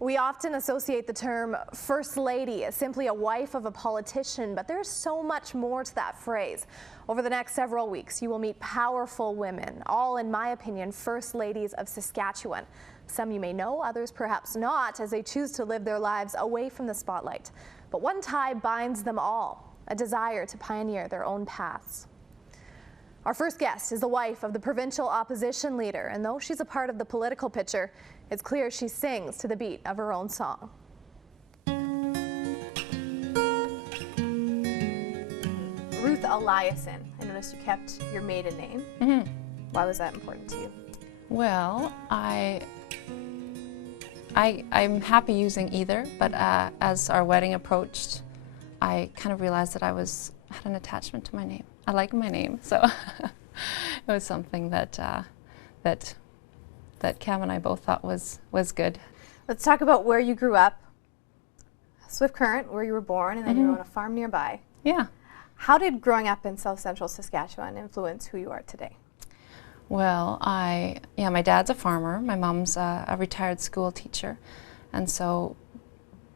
We often associate the term First Lady as simply a wife of a politician, but there's so much more to that phrase. Over the next several weeks, you will meet powerful women, all, in my opinion, First Ladies of Saskatchewan. Some you may know, others perhaps not, as they choose to live their lives away from the spotlight. But one tie binds them all, a desire to pioneer their own paths. Our first guest is the wife of the provincial opposition leader, and though she's a part of the political picture, it's clear she sings to the beat of her own song. Ruth Eliason. I noticed you kept your maiden name. Mm-hmm. Why was that important to you? Well, I'm happy using either, but as our wedding approached, I kind of realized that I had an attachment to my name. I like my name, so it was something that Cam and I both thought was good. Let's talk about where you grew up. Swift Current, where you were born, and then you were on a farm nearby. Yeah. How did growing up in South Central Saskatchewan influence who you are today? Well, my dad's a farmer. My mom's a retired school teacher, and so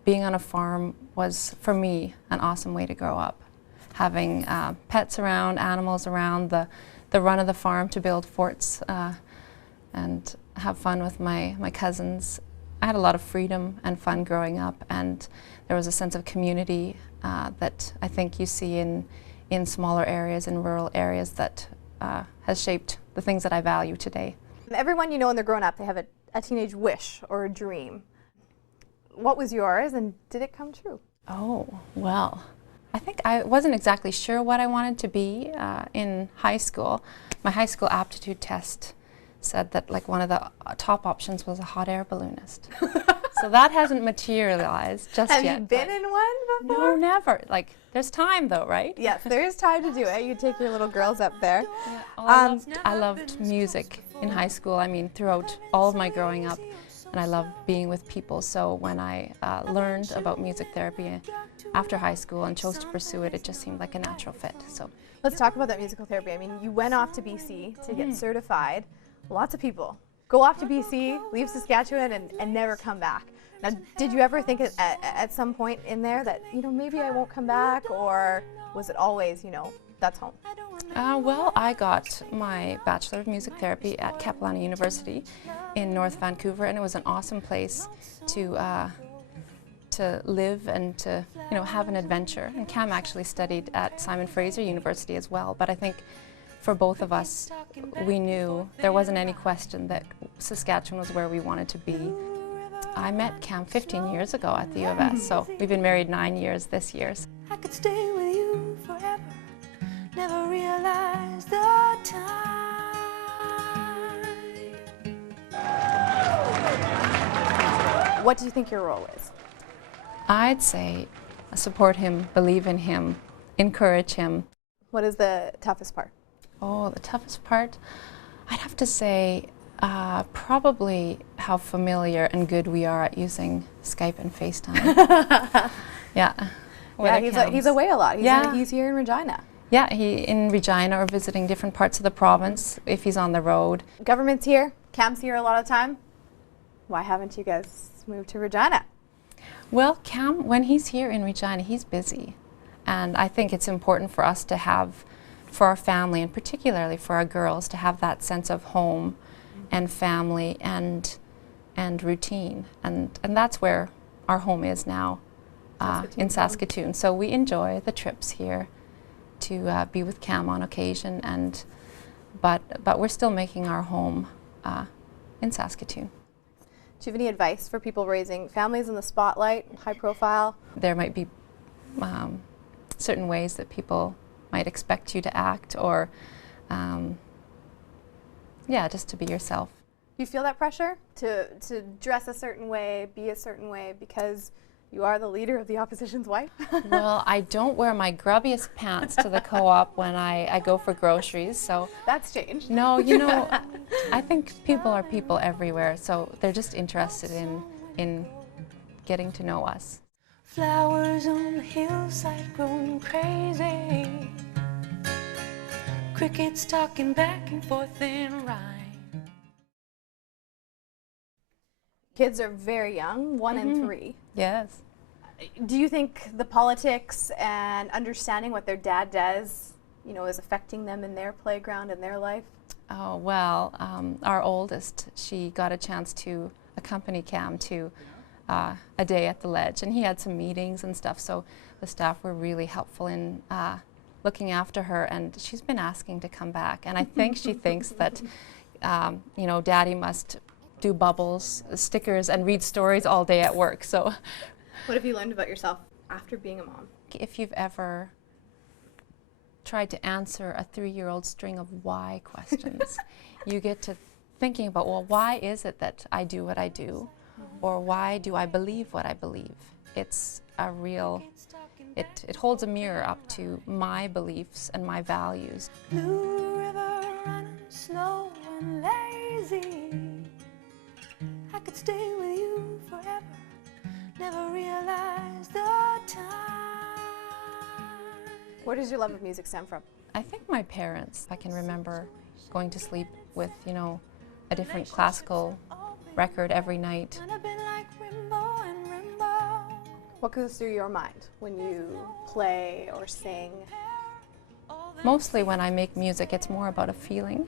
being on a farm was, for me, an awesome way to grow up. Having pets around, animals around, the run of the farm to build forts and have fun with my cousins. I had a lot of freedom and fun growing up, and there was a sense of community that I think you see in smaller areas, in rural areas, that has shaped the things that I value today. Everyone you know when they're growing up, they have a teenage wish or a dream. What was yours, and did it come true? Oh, well, I think I wasn't exactly sure what I wanted to be in high school. My high school aptitude test said that one of the top options was a hot air balloonist. So that hasn't materialized just yet. Have you been in one before? No, never. There's time though, right? Yes, there is time to do it. You take your little girls up there. Yeah. Well, I loved music in high school. I mean, throughout all of my growing up, and I loved being with people. So when I learned about music therapy after high school and chose to pursue it, it just seemed like a natural fit. So let's talk about that musical therapy. I mean, you went off to BC to get certified. Lots of people go off to BC, leave Saskatchewan, and never come back. Now, did you ever think at some point in there that, maybe I won't come back, or was it always, that's home? Well, I got my Bachelor of Music Therapy at Capilano University in North Vancouver, and it was an awesome place to live and to have an adventure. And Cam actually studied at Simon Fraser University as well, but I think for both of us, we knew there wasn't any question that Saskatchewan was where we wanted to be. I met Cam 15 years ago at the U of S, so we've been married 9 years this year. I could stay with you forever, never realize the time. What do you think your role is? I'd say support him, believe in him, encourage him. What is the toughest part? Oh, the toughest part? I'd have to say probably how familiar and good we are at using Skype and FaceTime. Yeah. He's away a lot. He's here in Regina. Yeah, in Regina or visiting different parts of the province if he's on the road. Government's here. Cam's here a lot of the time. Why haven't you guys moved to Regina? Well, Cam, when he's here in Regina, he's busy. And I think it's important for us to have, for our family, and particularly for our girls, to have that sense of home and family and routine. And that's where our home is now, in Saskatoon. So we enjoy the trips here to be with Cam on occasion, but we're still making our home in Saskatoon. Do you have any advice for people raising families in the spotlight, high profile? There might be certain ways that people might expect you to act, or just to be yourself. Do you feel that pressure to dress a certain way, be a certain way, because you are the leader of the opposition's wife? Well, I don't wear my grubbiest pants to the co-op when I go for groceries, so... That's changed. No, I think people are people everywhere, so they're just interested in getting to know us. Flowers on the hillside growing crazy, crickets talking back and forth in rhyme. Kids are very young, 1 and 3. Yes. Do you think the politics and understanding what their dad does, you know, is affecting them in their playground and their life? Oh, well, our oldest, she got a chance to accompany Cam to a day at the Ledge, and he had some meetings and stuff, so the staff were really helpful in looking after her, and she's been asking to come back, and I think she thinks that, you know, Daddy must do bubbles, stickers, and read stories all day at work, so. What have you learned about yourself after being a mom? If you've ever tried to answer a 3-year-old string of why questions, you get to thinking about, well, why is it that I do what I do? Or why do I believe what I believe? It's a real, it holds a mirror up to my beliefs and my values. Blue river running slow and lazy. I could stay with you forever, never realize the time. Where does your love of music stem from? I think my parents, I can remember going to sleep with, you know, a different classical record every night. And I've been like rainbow and rainbow. What goes through your mind when you play or sing? Mostly when I make music, it's more about a feeling.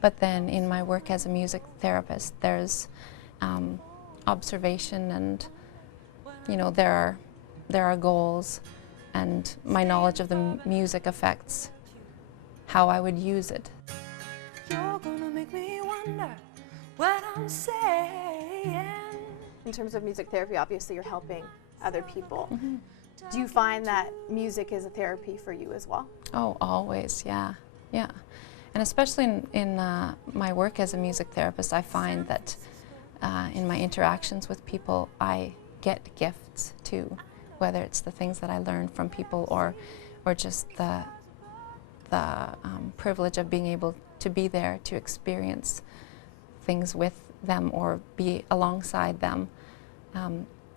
But then in my work as a music therapist, there's observation and, you know, there are goals, and my knowledge of the music affects how I would use it. You're gonna make me wonder what I'm saying. In terms of music therapy, obviously you're helping other people. Do you find that music is a therapy for you as well? Oh, always, yeah, yeah. And especially in my work as a music therapist, I find that in my interactions with people, I get gifts too, whether it's the things that I learn from people or just the privilege of being able to be there to experience things with them or be alongside them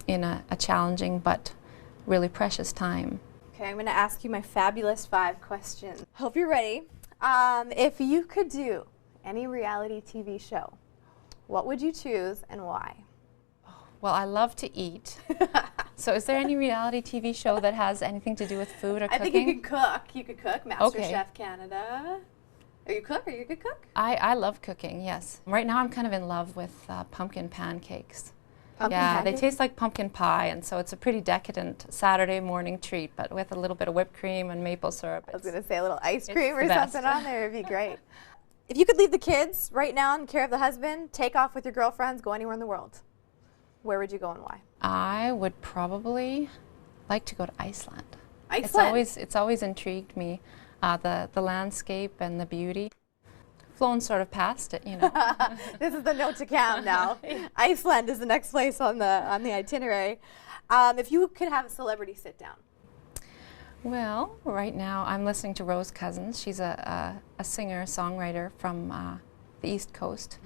in a challenging but really precious time. Okay, I'm going to ask you my fabulous 5 questions. Hope you're ready. If you could do any reality TV show, what would you choose and why? Well, I love to eat. So is there any reality TV show that has anything to do with food or cooking? I think you could cook. You could cook. Master Okay. Chef Canada. Are you a cook? Are you a good cook? I love cooking, yes. Right now I'm kind of in love with pumpkin pancakes. Pumpkin Yeah, pancakes? they taste like pumpkin pie, and so it's a pretty decadent Saturday morning treat, but with a little bit of whipped cream and maple syrup. I was going to say a little ice cream the or best. something on there. It'd be great. If you could leave the kids right now in care of the husband, take off with your girlfriends, go anywhere in the world, where would you go and why? I would probably like to go to Iceland. Iceland? It's always intrigued me, the landscape and the beauty. Flown sort of past it, you know. This is the note to Cam now. Iceland is the next place on the itinerary. If you could have a celebrity sit down. Well, right now I'm listening to Rose Cousins. She's a singer-songwriter from the East Coast.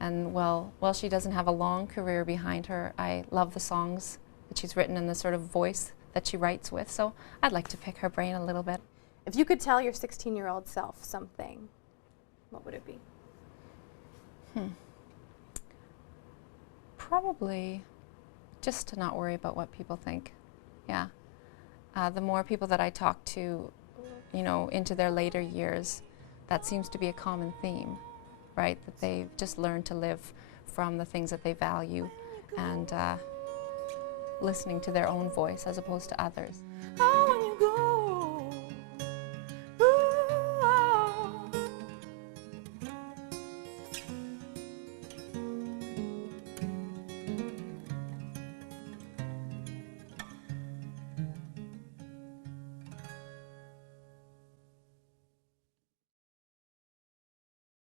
And while she doesn't have a long career behind her, I love the songs that she's written and the sort of voice that she writes with. So I'd like to pick her brain a little bit. If you could tell your 16-year-old self something, what would it be? Probably just to not worry about what people think. Yeah. The more people that I talk to, you know, into their later years, that seems to be a common theme, right? That they've just learned to live from the things that they value and listening to their own voice as opposed to others. Oh,